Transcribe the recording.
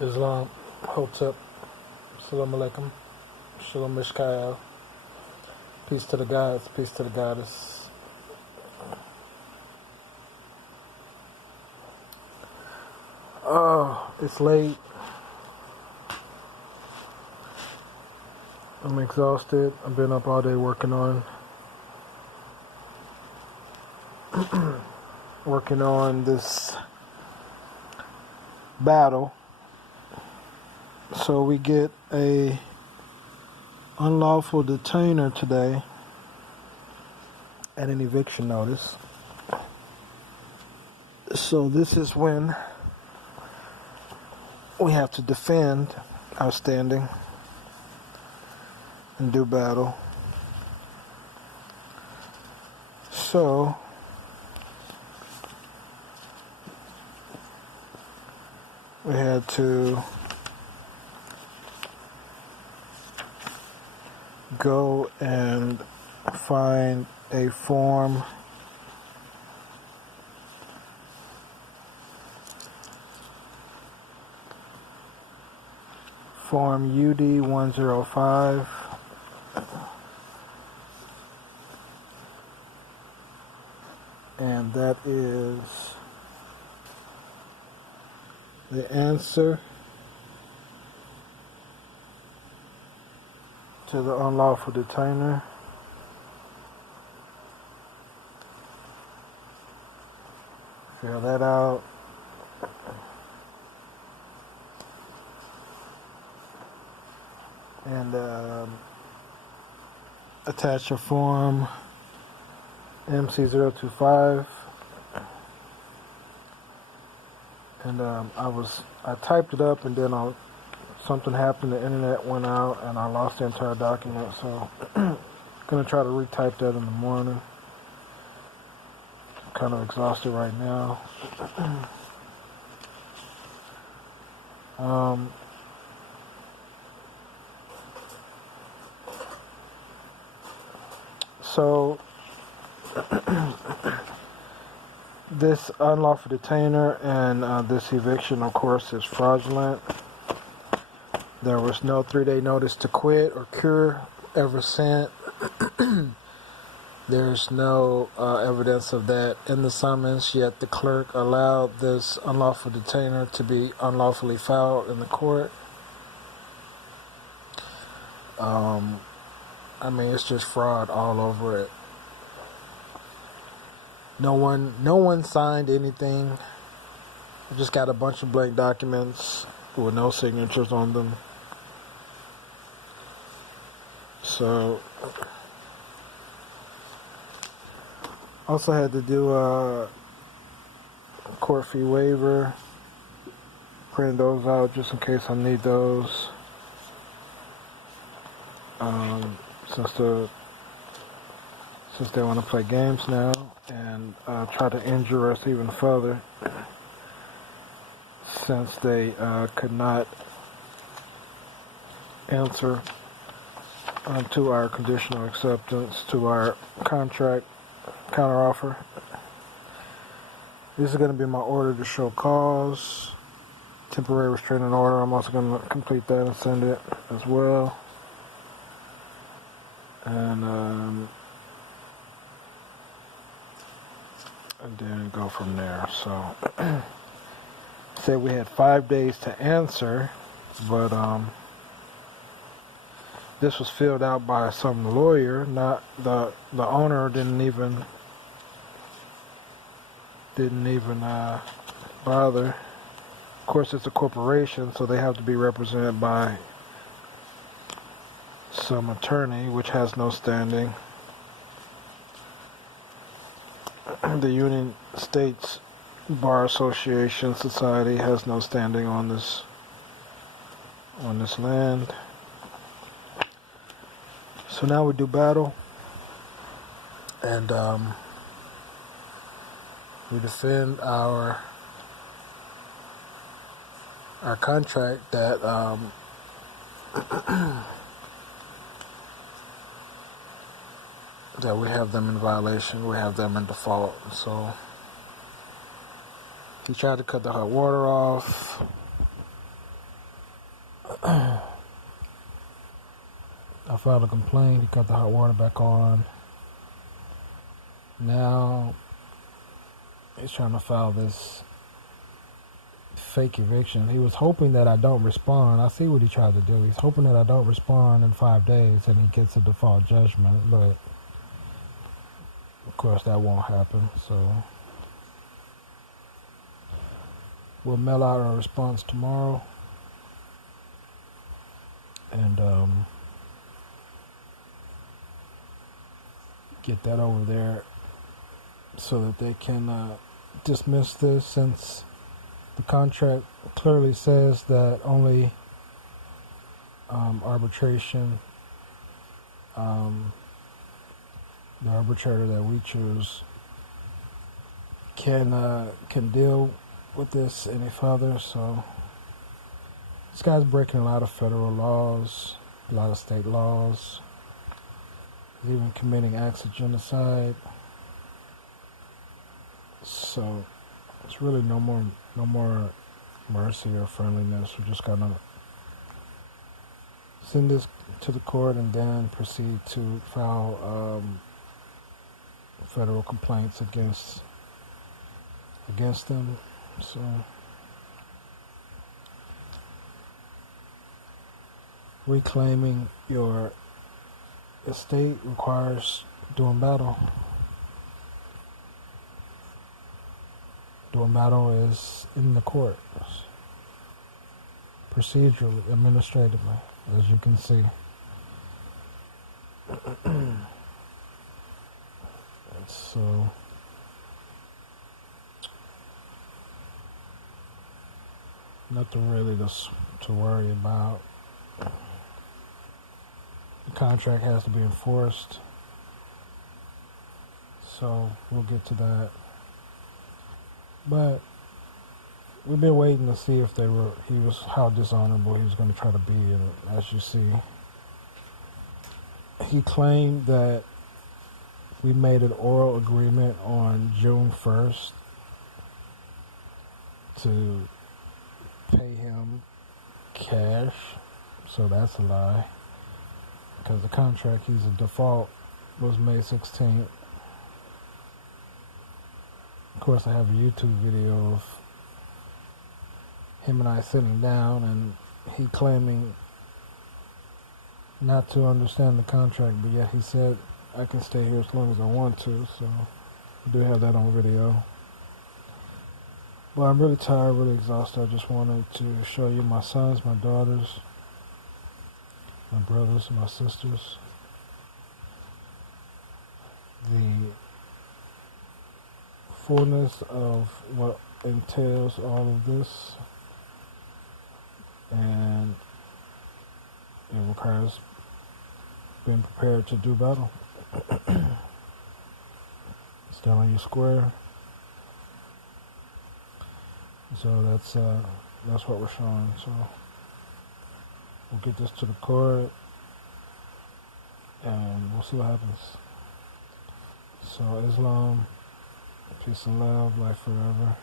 Islam, Hotep, Salam Alaikum, Shalom Mishkael, peace to the gods, peace to the goddess. Oh, it's late. I'm exhausted. I've been up all day working on this battle. So we get a unlawful detainer today and an eviction notice. So this is when we have to defend our standing and do battle. So we had to go and find a form UD 105, and that is the answer to the unlawful detainer. Fill that out. And attach a form MC025. And I typed it up, and then something happened, the internet went out, and I lost the entire document, so I'm going to try to retype that in the morning. I'm kind of exhausted right now. So this unlawful detainer and this eviction, of course, is fraudulent. There was no 3-day notice to quit or cure ever sent. There's no evidence of that in the summons, yet the clerk allowed this unlawful detainer to be unlawfully filed in the court. It's just fraud all over it. No one signed anything. I just got a bunch of blank documents with no signatures on them. So, also had to do a court fee waiver. Print those out just in case I need those. Since they want to play games now and try to injure us even further, since they could not answer to our conditional acceptance, to our contract counteroffer. This is going to be my order to show cause, temporary restraining order. I'm also going to complete that and send it as well. And then go from there. So, said we had 5 days to answer, but this was filled out by some lawyer, not the owner. Didn't even bother. Of course, it's a corporation, so they have to be represented by some attorney, which has no standing. The United States Bar Association Society has no standing on this land. So now we do battle, and we defend our contract that that we have them in violation, we have them in default. So he tried to cut the hot water off. I filed a complaint. He cut the hot water back on. Now he's trying to file this fake eviction. He was hoping that I don't respond. I see what he tried to do. He's hoping that I don't respond in 5 days and he gets a default judgment, but of course that won't happen. So we'll mail out our response tomorrow and get that over there so that they can dismiss this, since the contract clearly says that only arbitration, the arbitrator that we choose can deal with this any further. So this guy's breaking a lot of federal laws, a lot of state laws. He's even committing acts of genocide. So it's really no more mercy or friendliness. We're just gonna send this to the court and then proceed to file federal complaints against them. So reclaiming your estate requires doing battle. Doing battle is in the court, procedurally, administratively, as you can see. So nothing really to worry about. The contract has to be enforced, so we'll get to that. But we've been waiting to see if how dishonorable he was going to try to be, and as you see, he claimed that we made an oral agreement on June 1st to pay him cash, so that's a lie, because the contract he's a default was May 16th. Of course, I have a YouTube video of him and I sitting down and he claiming not to understand the contract, but yet he said I can stay here as long as I want to, so I do have that on video. Well, I'm really tired, really exhausted. I just wanted to show you my sons, my daughters, my brothers, my sisters, the fullness of what entails all of this, and it requires being prepared to do battle. Stand on your square. So that's what we're showing. So we'll get this to the court and we'll see what happens. So Islam, peace and love, life forever.